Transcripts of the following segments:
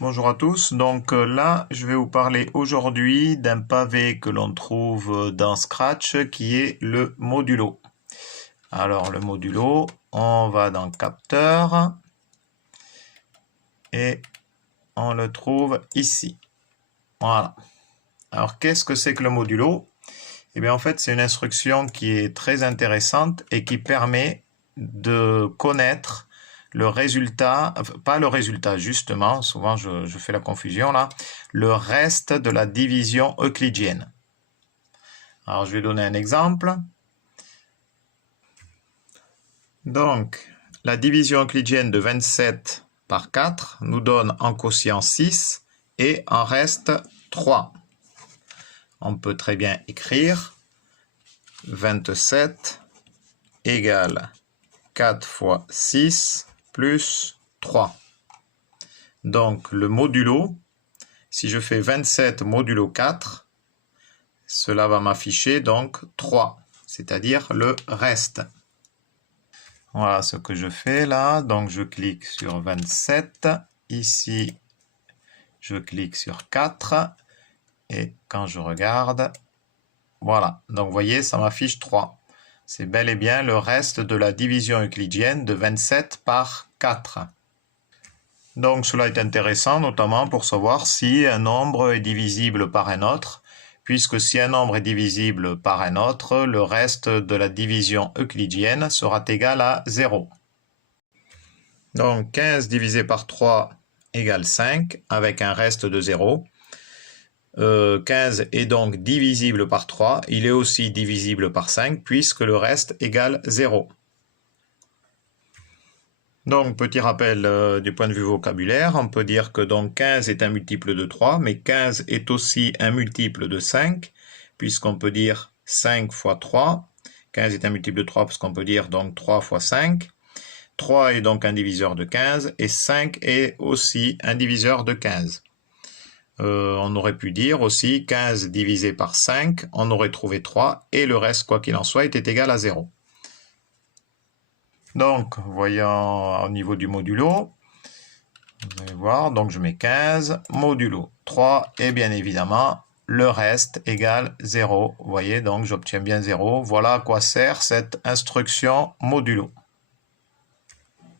Bonjour à tous, donc là je vais vous parler aujourd'hui d'un pavé que l'on trouve dans Scratch qui est le modulo. Alors le modulo, on va dans capteur et on le trouve ici. Voilà. Alors qu'est-ce que c'est que le modulo? Eh bien en fait c'est une instruction qui est très intéressante et qui permet de connaître le résultat, pas le résultat justement, souvent je fais la confusion là, le reste de la division euclidienne. Alors je vais donner un exemple. Donc la division euclidienne de 27 par 4 nous donne en quotient 6 et en reste 3. On peut très bien écrire 27 égale 4 fois 6 plus 3. Donc le modulo, si je fais 27 modulo 4, cela va m'afficher donc 3, c'est-à-dire le reste. Voilà ce que je fais là. Donc je clique sur 27. Ici, je clique sur 4. Et quand je regarde, voilà. Donc vous voyez, ça m'affiche 3. C'est bel et bien le reste de la division euclidienne de 27 par 4. Donc cela est intéressant, notamment pour savoir si un nombre est divisible par un autre, puisque si un nombre est divisible par un autre, le reste de la division euclidienne sera égal à 0. Donc 15 divisé par 3 égale 5, avec un reste de 0. 15 est donc divisible par 3, il est aussi divisible par 5, puisque le reste égale 0. Donc, petit rappel du point de vue vocabulaire, on peut dire que donc 15 est un multiple de 3, mais 15 est aussi un multiple de 5, puisqu'on peut dire 5 fois 3. 15 est un multiple de 3, parce qu'on peut dire donc 3 fois 5. 3 est donc un diviseur de 15, et 5 est aussi un diviseur de 15. On aurait pu dire aussi 15 divisé par 5, on aurait trouvé 3, et le reste, quoi qu'il en soit, était égal à 0. Donc, voyons au niveau du modulo, vous allez voir, donc je mets 15, modulo 3, et bien évidemment, le reste égale 0. Vous voyez, donc j'obtiens bien 0. Voilà à quoi sert cette instruction modulo.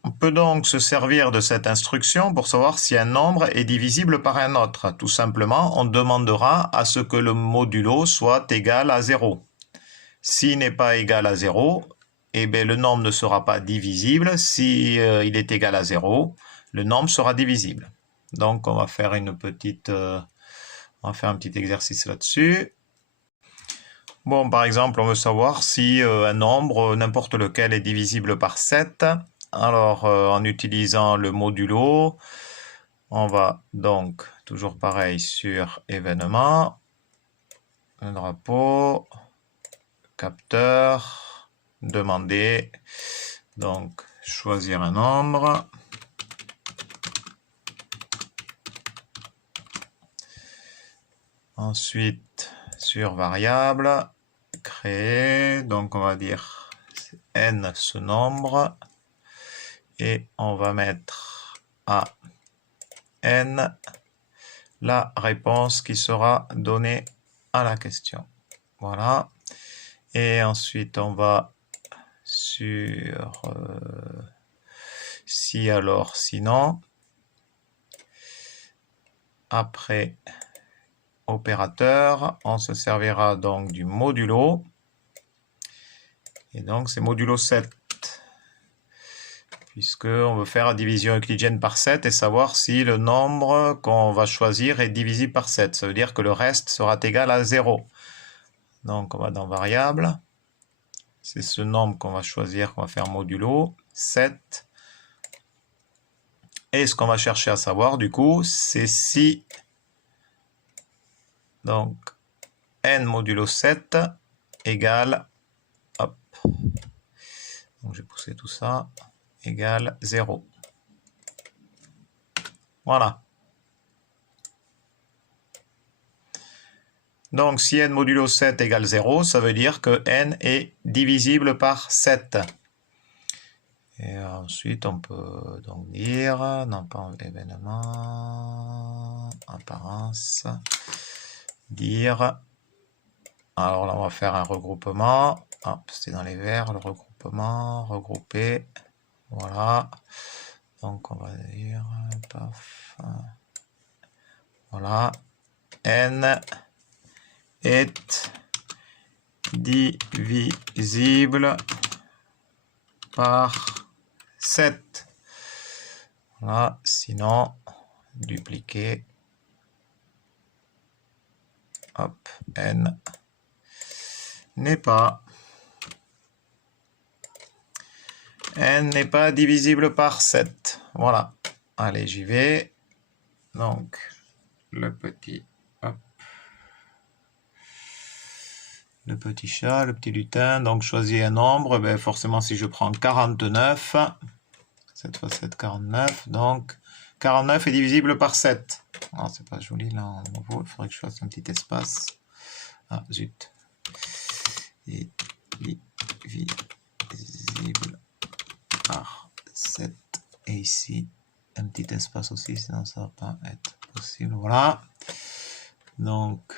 On peut donc se servir de cette instruction pour savoir si un nombre est divisible par un autre. Tout simplement, on demandera à ce que le modulo soit égal à 0. S'il n'est pas égal à 0, eh bien, le nombre ne sera pas divisible. Si il est égal à 0, le nombre sera divisible. Donc, on va faire un petit exercice là-dessus. Bon, par exemple, on veut savoir si un nombre, n'importe lequel, est divisible par 7. Alors, en utilisant le modulo, on va donc, toujours pareil, sur événement, le drapeau, capteur, demander, donc choisir un nombre. Ensuite, sur variable, créer, donc on va dire n ce nombre. Et on va mettre à n la réponse qui sera donnée à la question. Voilà. Et ensuite, on va sur si alors sinon. Après opérateur, on se servira donc du modulo. Et donc, c'est modulo 7. Puisqu'on veut faire la division euclidienne par 7 et savoir si le nombre qu'on va choisir est divisible par 7. Ça veut dire que le reste sera égal à 0. Donc on va dans variable. C'est ce nombre qu'on va choisir, qu'on va faire modulo 7. Et ce qu'on va chercher à savoir du coup, c'est si donc n modulo 7 égale, hop, donc j'ai poussé tout ça, égale 0. Voilà. Donc, si n modulo 7 égale 0, ça veut dire que n est divisible par 7. Et ensuite, on peut donc dire, non pas événement, apparence, dire. Alors là, on va faire un regroupement. Hop, c'était dans les verts, le regroupement, regrouper. Voilà. Donc, on va dire, paf. Voilà. N est divisible par 7. Voilà. Sinon, dupliquer. Hop, N n'est pas divisible par 7. Voilà. Allez, j'y vais. Donc, le petit chat, le petit lutin. Donc, choisis un nombre. Ben, forcément, si je prends 49, 7 fois 7, 49. Donc, 49 est divisible par 7. Ah, c'est pas joli là en nouveau. Il faudrait que je fasse un petit espace. Ah, zut. Et divisible par 7. Et ici, un petit espace aussi, sinon ça ne va pas être possible. Voilà. Donc,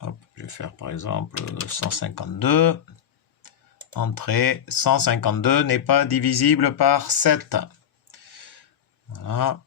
hop, je vais faire par exemple 152. Entrée, 152 n'est pas divisible par 7. Voilà.